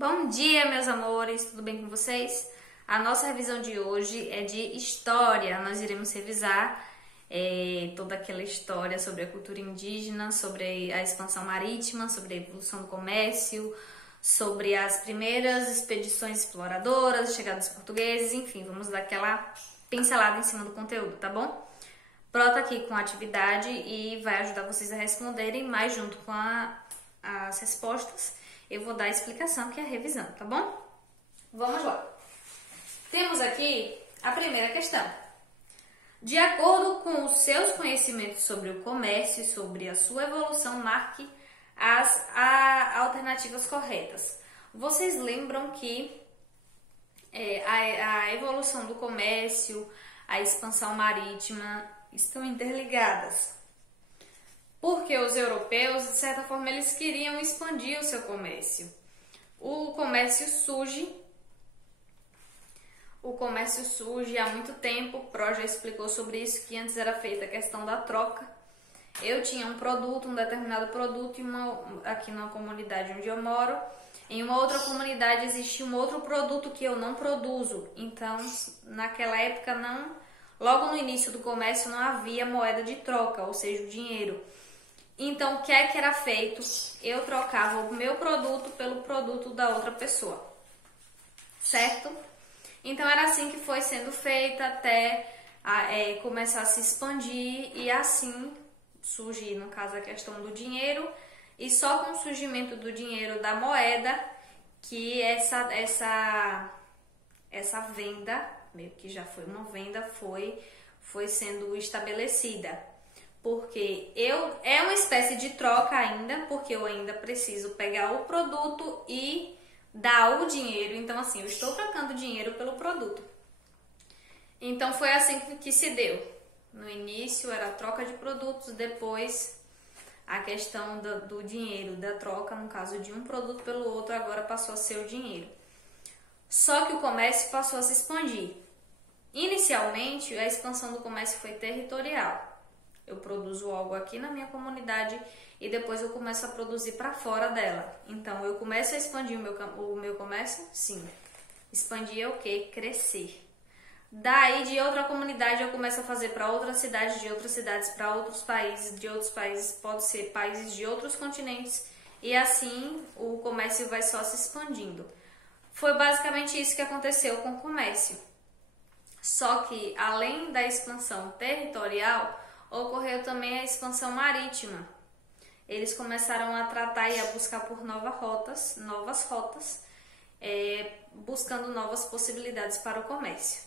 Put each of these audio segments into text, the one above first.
Bom dia, meus amores, tudo bem com vocês? A nossa revisão de hoje é de história. Nós iremos revisar toda aquela história sobre a cultura indígena, sobre a expansão marítima, sobre a evolução do comércio, sobre as primeiras expedições exploradoras, a chegada dos portugueses, enfim, vamos dar aquela pincelada em cima do conteúdo, tá bom? Prota aqui com a atividade e vai ajudar vocês a responderem, mas junto com as respostas eu vou dar a explicação, que é a revisão, tá bom? Vamos lá. Temos aqui a primeira questão. De acordo com os seus conhecimentos sobre o comércio e sobre a sua evolução, marque as alternativas corretas. Vocês lembram que a evolução do comércio, a expansão marítima estão interligadas? Porque os europeus, de certa forma, eles queriam expandir o seu comércio. O comércio surge há muito tempo. O Pro já explicou sobre isso, que antes era feita a questão da troca. Eu tinha um produto, um determinado produto, aqui na comunidade onde eu moro. Em uma outra comunidade existia um outro produto que eu não produzo. Então, naquela época, logo no início do comércio, não havia moeda de troca, ou seja, o dinheiro. Então, o que é que era feito? Eu trocava o meu produto pelo produto da outra pessoa, certo? Então, era assim que foi sendo feita até começar a se expandir e assim surgir, no caso, a questão do dinheiro. E só com o surgimento do dinheiro, da moeda, que essa venda, meio que já foi uma venda, foi sendo estabelecida. Porque é uma espécie de troca ainda, porque eu ainda preciso pegar o produto e dar o dinheiro. Então, assim, eu estou trocando dinheiro pelo produto. Então, foi assim que se deu. No início era a troca de produtos, depois a questão do dinheiro, da troca, no caso de um produto pelo outro, agora passou a ser o dinheiro. Só que o comércio passou a se expandir. Inicialmente, a expansão do comércio foi territorial. Eu produzo algo aqui na minha comunidade e depois eu começo a produzir para fora dela. Então, eu começo a expandir o meu comércio? Sim. Expandir é o quê? Crescer. Daí, de outra comunidade, eu começo a fazer para outras cidades, de outras cidades para outros países, de outros países, pode ser países de outros continentes. E assim, o comércio vai só se expandindo. Foi basicamente isso que aconteceu com o comércio. Só que, além da expansão territorial, ocorreu também a expansão marítima. Eles começaram a tratar e a buscar por novas rotas, buscando novas possibilidades para o comércio.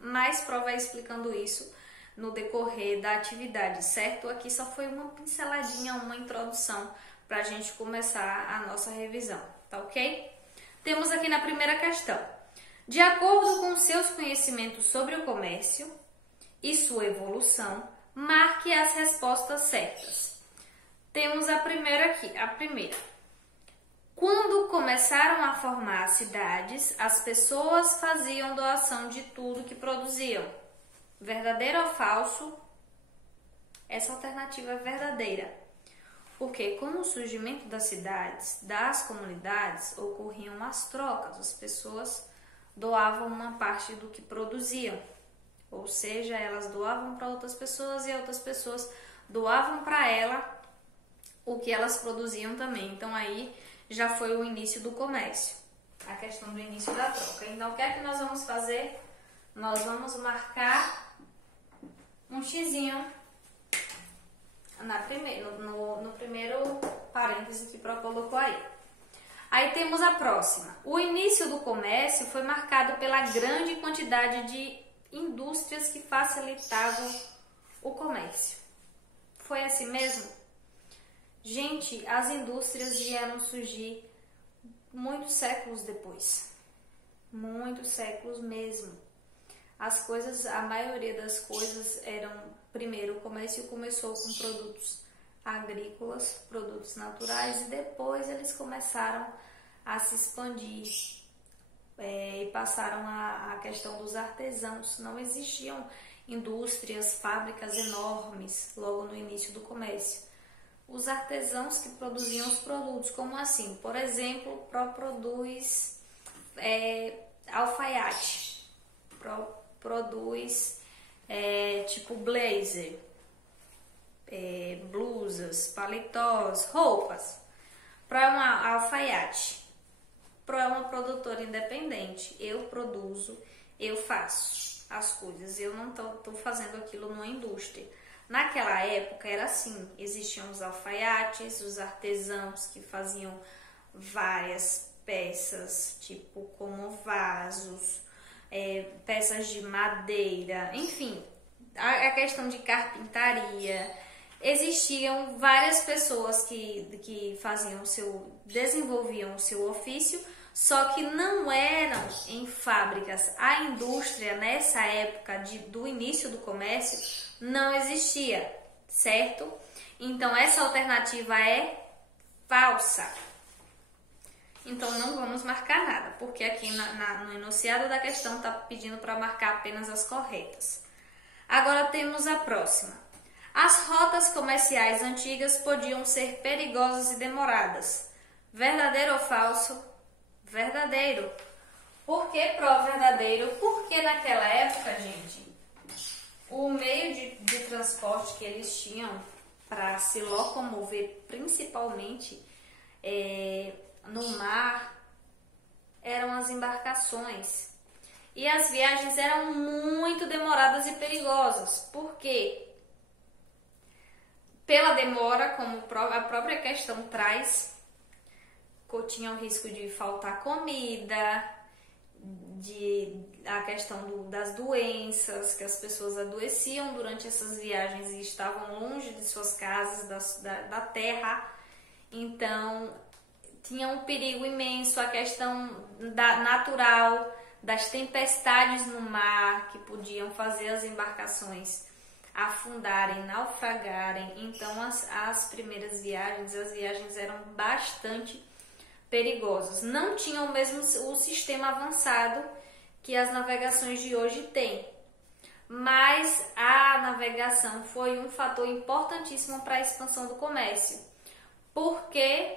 Mas Pro vai explicando isso no decorrer da atividade, certo? Aqui só foi uma pinceladinha, uma introdução para a gente começar a nossa revisão, tá ok? Temos aqui na primeira questão. De acordo com seus conhecimentos sobre o comércio e sua evolução, marque as respostas certas. Temos a primeira aqui, a primeira. Quando começaram a formar as cidades, as pessoas faziam doação de tudo que produziam. Verdadeiro ou falso? Essa alternativa é verdadeira. Porque com o surgimento das cidades, das comunidades, ocorriam as trocas. As pessoas doavam uma parte do que produziam. Ou seja, elas doavam para outras pessoas e outras pessoas doavam para ela o que elas produziam também. Então, aí já foi o início do comércio, a questão do início da troca. Então, o que é que nós vamos fazer? Nós vamos marcar um xizinho no primeiro parêntese que Pro colocou aí. Aí temos a próxima. O início do comércio foi marcado pela grande quantidade de indústrias que facilitavam o comércio. Foi assim mesmo? Gente, as indústrias vieram surgir muitos séculos depois. Muitos séculos mesmo. A maioria das coisas eram, primeiro, o comércio começou com produtos agrícolas, produtos naturais, e depois eles começaram a se expandir. E passaram a questão dos artesãos. Não existiam indústrias, fábricas enormes logo no início do comércio. os artesãos que produziam os produtos. Como assim? Por exemplo, produz alfaiate, produz tipo blazer, blusas, paletós, roupas. Para uma alfaiate, para uma produtora independente, eu produzo, eu faço as coisas, eu não tô fazendo aquilo numa indústria. Naquela época era assim, existiam os alfaiates, os artesãos que faziam várias peças, tipo como vasos, peças de madeira, enfim, a questão de carpintaria. Existiam várias pessoas que desenvolviam o seu ofício, só que não eram em fábricas. A indústria nessa época do início do comércio não existia, certo? Então essa alternativa é falsa. Então não vamos marcar nada, porque aqui no enunciado da questão está pedindo para marcar apenas as corretas. Agora temos a próxima. As rotas comerciais antigas podiam ser perigosas e demoradas. Verdadeiro ou falso? Verdadeiro. Por que verdadeiro? Porque naquela época, gente, o meio de transporte que eles tinham para se locomover, principalmente no mar, eram as embarcações. E as viagens eram muito demoradas e perigosas. Por quê? Pela demora, como a própria questão traz, tinha o risco de faltar comida, a questão das doenças, que as pessoas adoeciam durante essas viagens e estavam longe de suas casas, da terra. Então, tinha um perigo imenso, a questão natural, das tempestades no mar, que podiam fazer as embarcações afundarem, naufragarem. Então as primeiras viagens, as viagens eram bastante perigosas. Não tinham mesmo o sistema avançado que as navegações de hoje têm. Mas a navegação foi um fator importantíssimo para a expansão do comércio, porque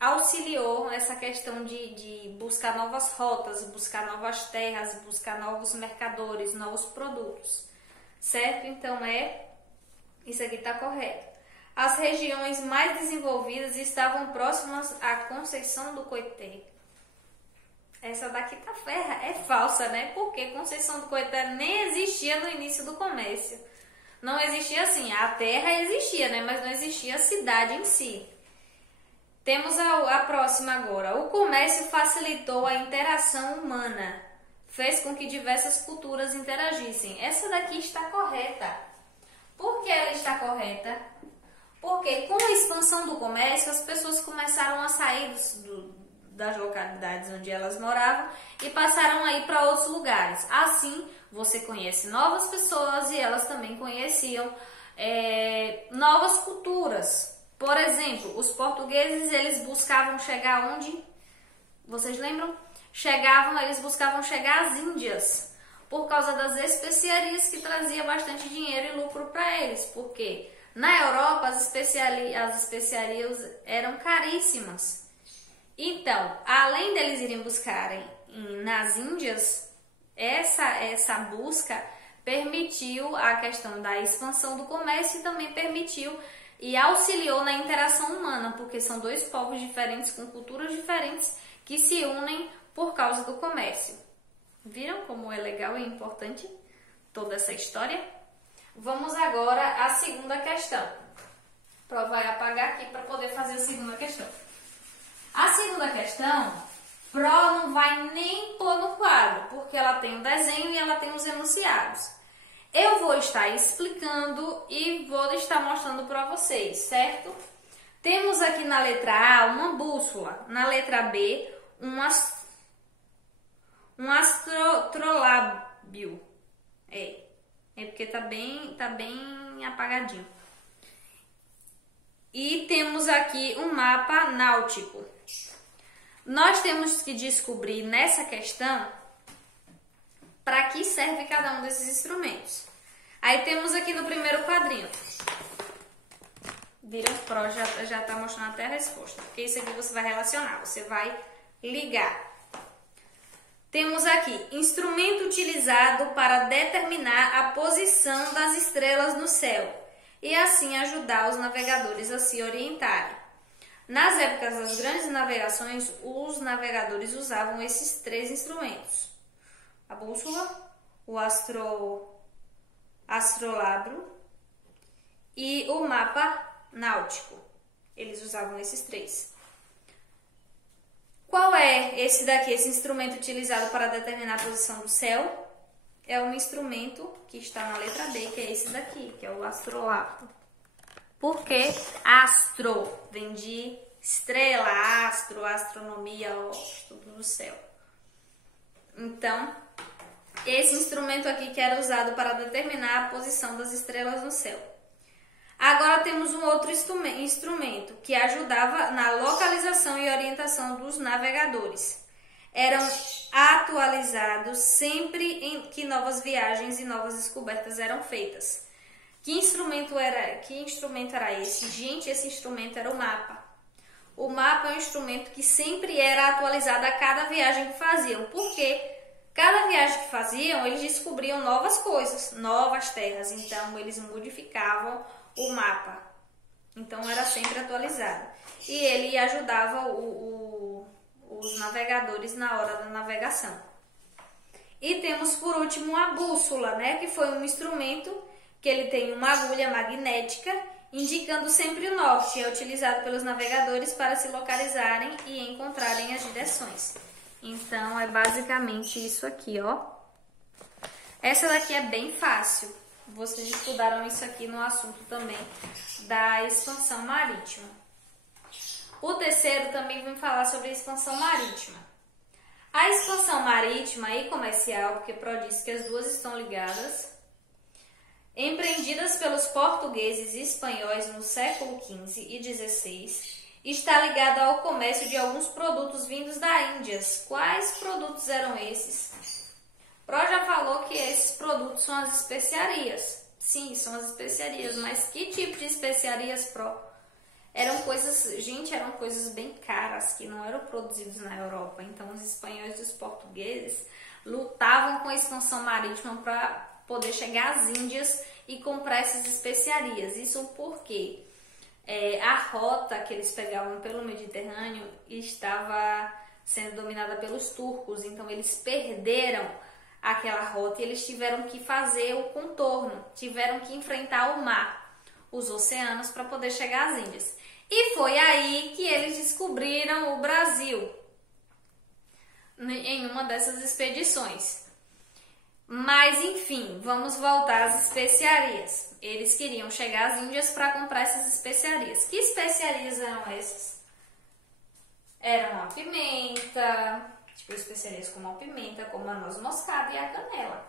auxiliou essa questão de buscar novas rotas, buscar novas terras, buscar novos mercadores, novos produtos. Certo? Então isso aqui está correto. As regiões mais desenvolvidas estavam próximas à Conceição do Coité. Essa daqui tá é falsa, né? Porque Conceição do Coité nem existia no início do comércio. Não existia assim, a terra existia, né? Mas não existia a cidade em si. Temos a próxima agora. O comércio facilitou a interação humana. Fez com que diversas culturas interagissem. Essa daqui está correta. Por que ela está correta? Porque com a expansão do comércio, as pessoas começaram a sair das localidades onde elas moravam e passaram a ir para outros lugares. Assim, você conhece novas pessoas e elas também conheciam novas culturas. Por exemplo, os portugueses, eles buscavam chegar onde? Vocês lembram? Eles buscavam chegar às Índias, por causa das especiarias que trazia bastante dinheiro e lucro para eles, porque na Europa as especiarias eram caríssimas. Então, além deles irem buscarem nas Índias, essa busca permitiu a questão da expansão do comércio e também permitiu e auxiliou na interação humana, porque são dois povos diferentes, com culturas diferentes, que se unem por causa do comércio. Viram como é legal e importante toda essa história? Vamos agora à segunda questão. Pro vai apagar aqui para poder fazer a segunda questão. A segunda questão, Pro não vai nem pôr no quadro, porque ela tem o desenho e ela tem os enunciados. Eu vou estar explicando e vou estar mostrando para vocês, certo? Temos aqui na letra A uma bússola, na letra B um astrolábio. É porque tá bem apagadinho. E temos aqui um mapa náutico. Nós temos que descobrir nessa questão para que serve cada um desses instrumentos. Aí temos aqui no primeiro quadrinho Vira o Pro, já tá mostrando até a resposta. Porque isso aqui você vai relacionar, você vai ligar. Temos aqui, instrumento utilizado para determinar a posição das estrelas no céu e assim ajudar os navegadores a se orientarem. Nas épocas das grandes navegações, os navegadores usavam esses três instrumentos: a bússola, o astrolabro e o mapa náutico. Eles usavam esses três. Qual é esse daqui, esse instrumento utilizado para determinar a posição do céu? É um instrumento que está na letra B, que é esse daqui, que é o astrolabro. Por que astro? Vem de estrela, astro, astronomia, tudo no céu. Então, esse instrumento aqui que era usado para determinar a posição das estrelas no céu. Agora temos um outro instrumento que ajudava na localização e orientação dos navegadores. Eram atualizados sempre que novas viagens e novas descobertas eram feitas. Que instrumento era esse? Gente, esse instrumento era o mapa. O mapa é um instrumento que sempre era atualizado a cada viagem que faziam. Por quê? Cada viagem que faziam, eles descobriam novas coisas, novas terras. Então, eles modificavam o mapa. Então, era sempre atualizado. E ele ajudava os navegadores na hora da navegação. E temos, por último, a bússola, né? Que foi um instrumento que ele tem uma agulha magnética indicando sempre o norte. É utilizado pelos navegadores para se localizarem e encontrarem as direções. Então, é basicamente isso aqui, ó. Essa daqui é bem fácil. Vocês estudaram isso aqui no assunto também da expansão marítima. O terceiro também vem falar sobre a expansão marítima. A expansão marítima e comercial, porque Pro diz que as duas estão ligadas, empreendidas pelos portugueses e espanhóis no século XV e XVI, está ligada ao comércio de alguns produtos vindos da Índia. Quais produtos eram esses? Pro já falou que esses produtos são as especiarias. Sim, são as especiarias, mas que tipo de especiarias, Pro? Eram coisas bem caras que não eram produzidas na Europa. Então, os espanhóis e os portugueses lutavam com a expansão marítima para poder chegar às Índias e comprar essas especiarias. Isso porque a rota que eles pegavam pelo Mediterrâneo estava sendo dominada pelos turcos. Então, eles perderam aquela rota e eles tiveram que fazer o contorno, tiveram que enfrentar o mar, os oceanos, para poder chegar às Índias. E foi aí que eles descobriram o Brasil, em uma dessas expedições. Mas enfim, vamos voltar às especiarias. Eles queriam chegar às Índias para comprar essas especiarias. Que especiarias eram essas? Eram a pimenta, tipo especiarias como a pimenta, como a noz moscada e a canela.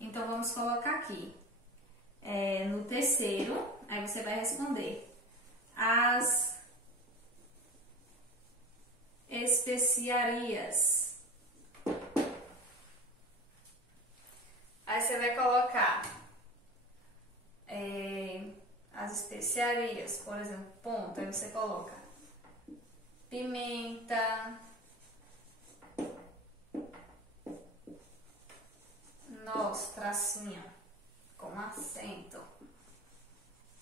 Então vamos colocar aqui no terceiro, aí você vai responder as especiarias. Aí você vai colocar as especiarias, por exemplo, ponto, aí você coloca pimenta, noz, tracinho, com acento,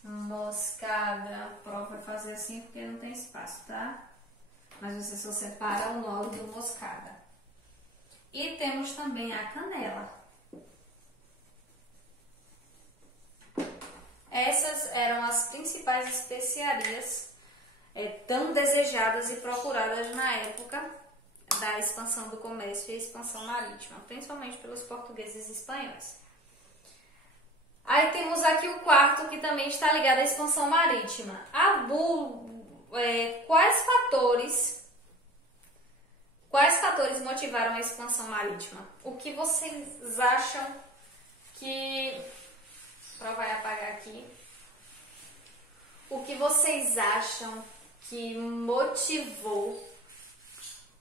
moscada. Pro vai fazer assim porque não tem espaço, tá? Mas você só separa o nó do moscada. E temos também a canela. Essas eram as principais especiarias tão desejadas e procuradas na época da expansão do comércio e expansão marítima, principalmente pelos portugueses e espanhóis. Aí temos aqui o quarto, que também está ligado à expansão marítima. Quais fatores motivaram a expansão marítima? O que vocês acham que... vai apagar aqui. O que vocês acham que motivou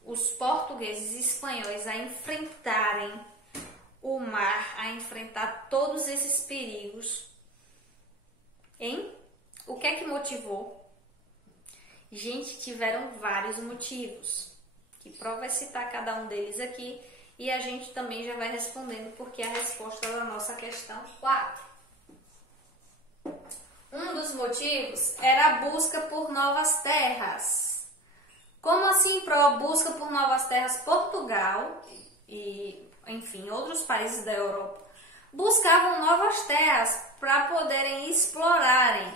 os portugueses e espanhóis a enfrentarem o mar, a enfrentar todos esses perigos, hein? O que é que motivou? Gente, tiveram vários motivos. Que prova é citar cada um deles aqui e a gente também já vai respondendo porque é a resposta da nossa questão 4. Um dos motivos era a busca por novas terras. Como assim, a busca por novas terras? Portugal e, enfim, outros países da Europa buscavam novas terras para poderem explorarem,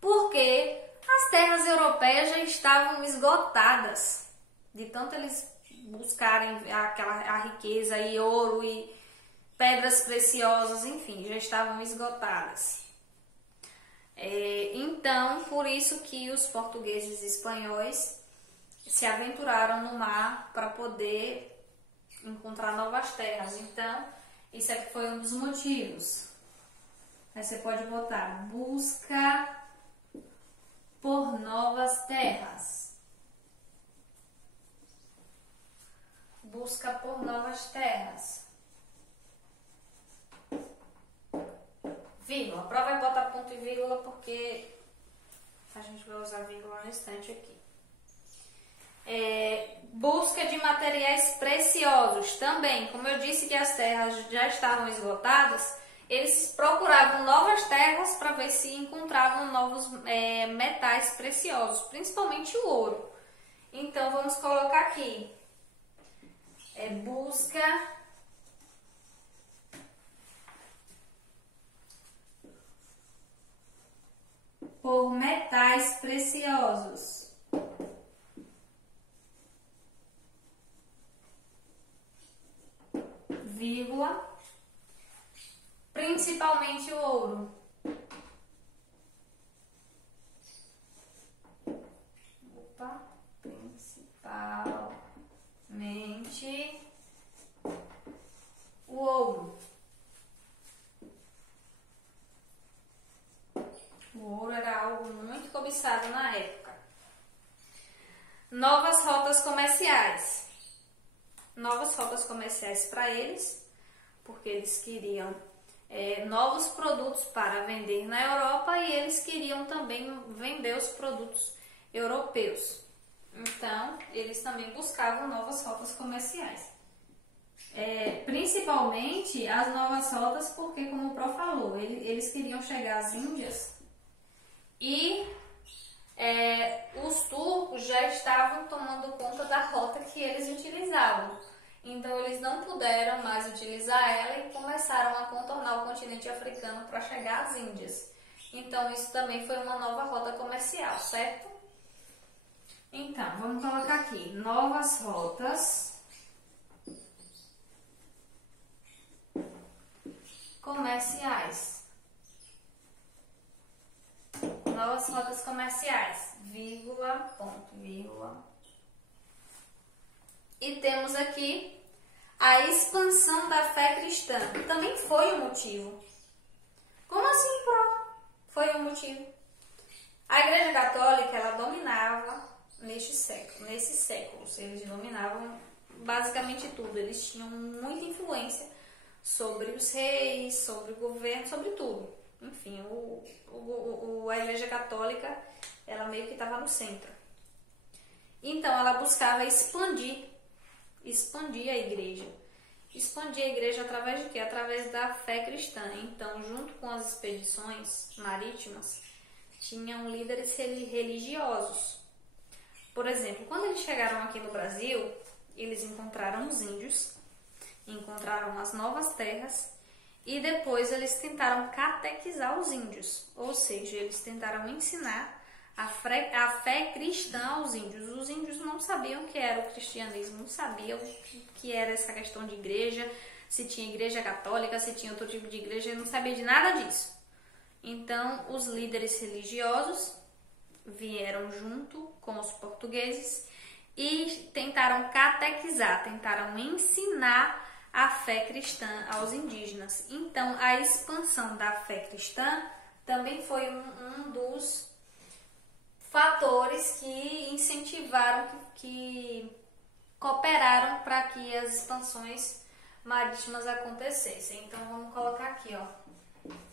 porque as terras europeias já estavam esgotadas, de tanto eles buscarem a riqueza e ouro e pedras preciosas, enfim, já estavam esgotadas. Então, por isso que os portugueses e espanhóis se aventuraram no mar para poder encontrar novas terras. Então, isso aqui foi um dos motivos. Aí você pode botar busca por novas terras. Busca por novas terras. Vírgula. A prova vai botar ponto e vírgula porque a gente vai usar vírgula no instante aqui. Busca de materiais preciosos. Também, como eu disse que as terras já estavam esgotadas, eles procuravam novas terras para ver se encontravam novos metais preciosos, principalmente o ouro. Então, vamos colocar aqui. Busca por metais preciosos. Vírgula, principalmente o ouro. Opa, principalmente o ouro. O ouro era algo muito cobiçado na época. Novas rotas comerciais. Novas rotas comerciais para eles, porque eles queriam novos produtos para vender na Europa e eles queriam também vender os produtos europeus. Então, eles também buscavam novas rotas comerciais. Principalmente as novas rotas, porque, como o Pro falou, eles queriam chegar às Índias e os turcos já estavam tomando conta da rota que eles utilizavam. Então, eles não puderam mais utilizar ela e começaram a contornar o continente africano para chegar às Índias. Então, isso também foi uma nova rota comercial, certo? Então, vamos colocar aqui, novas rotas comerciais. Novas rotas comerciais, vírgula, ponto, vírgula. E temos aqui a expansão da fé cristã. Também foi um motivo. Como assim, Pro? Foi um motivo. A Igreja Católica, ela dominava nesses séculos. Eles dominavam basicamente tudo. Eles tinham muita influência sobre os reis, sobre o governo, sobre tudo. Enfim, a Igreja Católica, ela meio que estava no centro. Então, ela buscava expandir a igreja. Expandir a igreja através de quê? Através da fé cristã. Então, junto com as expedições marítimas, tinham líderes religiosos. Por exemplo, quando eles chegaram aqui no Brasil, eles encontraram os índios, encontraram as novas terras e depois eles tentaram catequizar os índios. Ou seja, eles tentaram ensinar a fé cristã aos índios. Os índios não sabiam o que era o cristianismo, não sabiam o que era essa questão de igreja, se tinha igreja católica, se tinha outro tipo de igreja, não sabia de nada disso. Então, os líderes religiosos vieram junto com os portugueses e tentaram catequizar, tentaram ensinar a fé cristã aos indígenas. Então, a expansão da fé cristã também foi um dos fatores que incentivaram, que cooperaram para que as expansões marítimas acontecessem. Então, vamos colocar aqui, ó,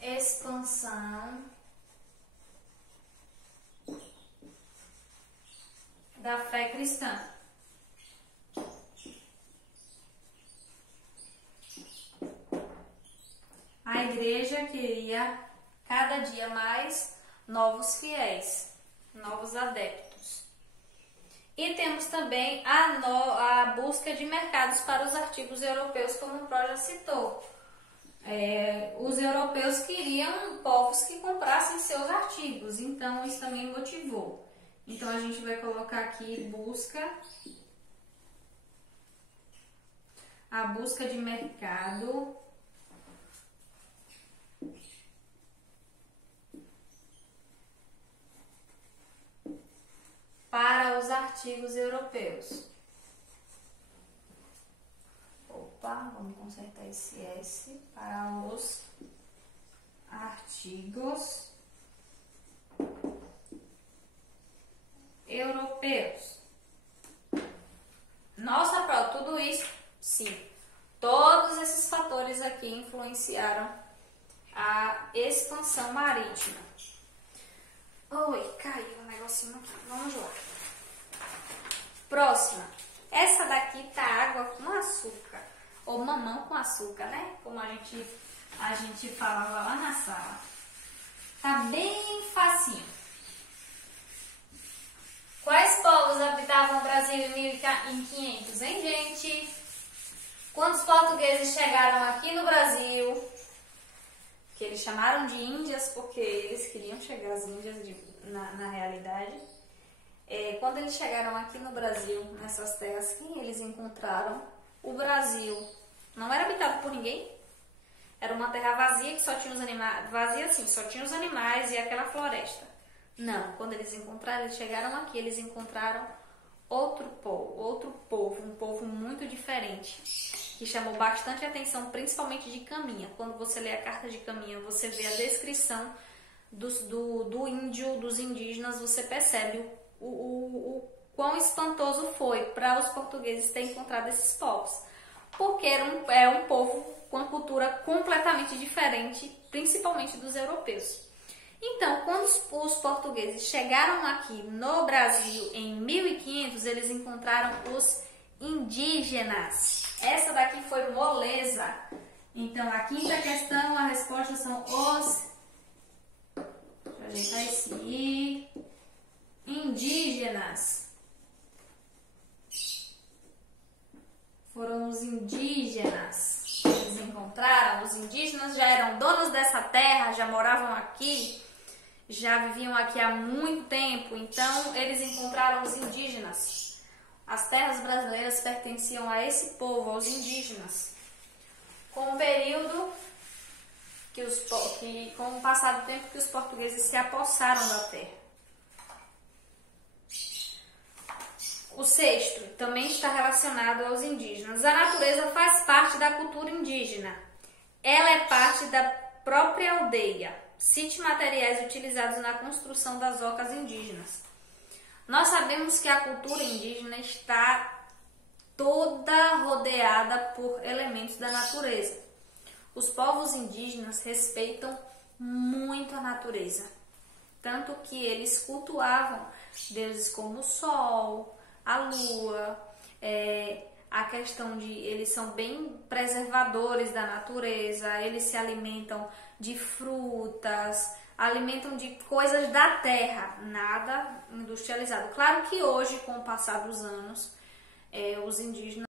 expansão da fé cristã. A igreja queria cada dia mais novos fiéis, novos adeptos. E temos também a busca de mercados para os artigos europeus, como o Pró já citou. Os europeus queriam povos que comprassem seus artigos, então isso também motivou. Então a gente vai colocar aqui a busca de mercado para os artigos europeus. Opa, vamos consertar esse S para os artigos europeus. Nossa, Pró, tudo isso? Sim. Todos esses fatores aqui influenciaram a expansão marítima. Oi, caiu um negocinho aqui. Vamos lá. Próxima. Essa daqui tá água com açúcar. Ou mamão com açúcar, né? Como a gente falava lá na sala. Tá bem facinho. Quais povos habitavam o Brasil em 1500, hein, gente? Quando os portugueses chegaram aqui no Brasil, que eles chamaram de Índias porque eles queriam chegar às Índias na realidade. Quando eles chegaram aqui no Brasil, nessas terras, quem eles encontraram? O Brasil não era habitado por ninguém. Era uma terra vazia que só tinha os animais, vazia assim, só tinha os animais e aquela floresta. Não, quando eles chegaram aqui, eles encontraram outro povo, um povo muito diferente, que chamou bastante atenção, principalmente de Caminha. Quando você lê a carta de Caminha, você vê a descrição do índio, dos indígenas, você percebe o quão espantoso foi para os portugueses ter encontrado esses povos. Porque é um povo com uma cultura completamente diferente, principalmente dos europeus. Então, quando os portugueses chegaram aqui no Brasil em 1500, eles encontraram os indígenas. Essa daqui foi moleza. Então, a quinta questão, a resposta são os... Deixa eu ajeitar esse I. Indígenas. Foram os indígenas. Eles encontraram, os indígenas já eram donos dessa terra, já moravam aqui, já viviam aqui há muito tempo, então eles encontraram os indígenas. As terras brasileiras pertenciam a esse povo, aos indígenas. Com o período com o passar do tempo que os portugueses se apossaram da terra. O sexto também está relacionado aos indígenas. A natureza faz parte da cultura indígena. Ela é parte da própria aldeia. Cite materiais utilizados na construção das ocas indígenas. Nós sabemos que a cultura indígena está toda rodeada por elementos da natureza. Os povos indígenas respeitam muito a natureza, tanto que eles cultuavam deuses como o sol, a lua, a questão de eles são bem preservadores da natureza, eles se alimentam de frutas, alimentam de coisas da terra, nada industrializado. Claro que hoje, com o passar dos anos, os indígenas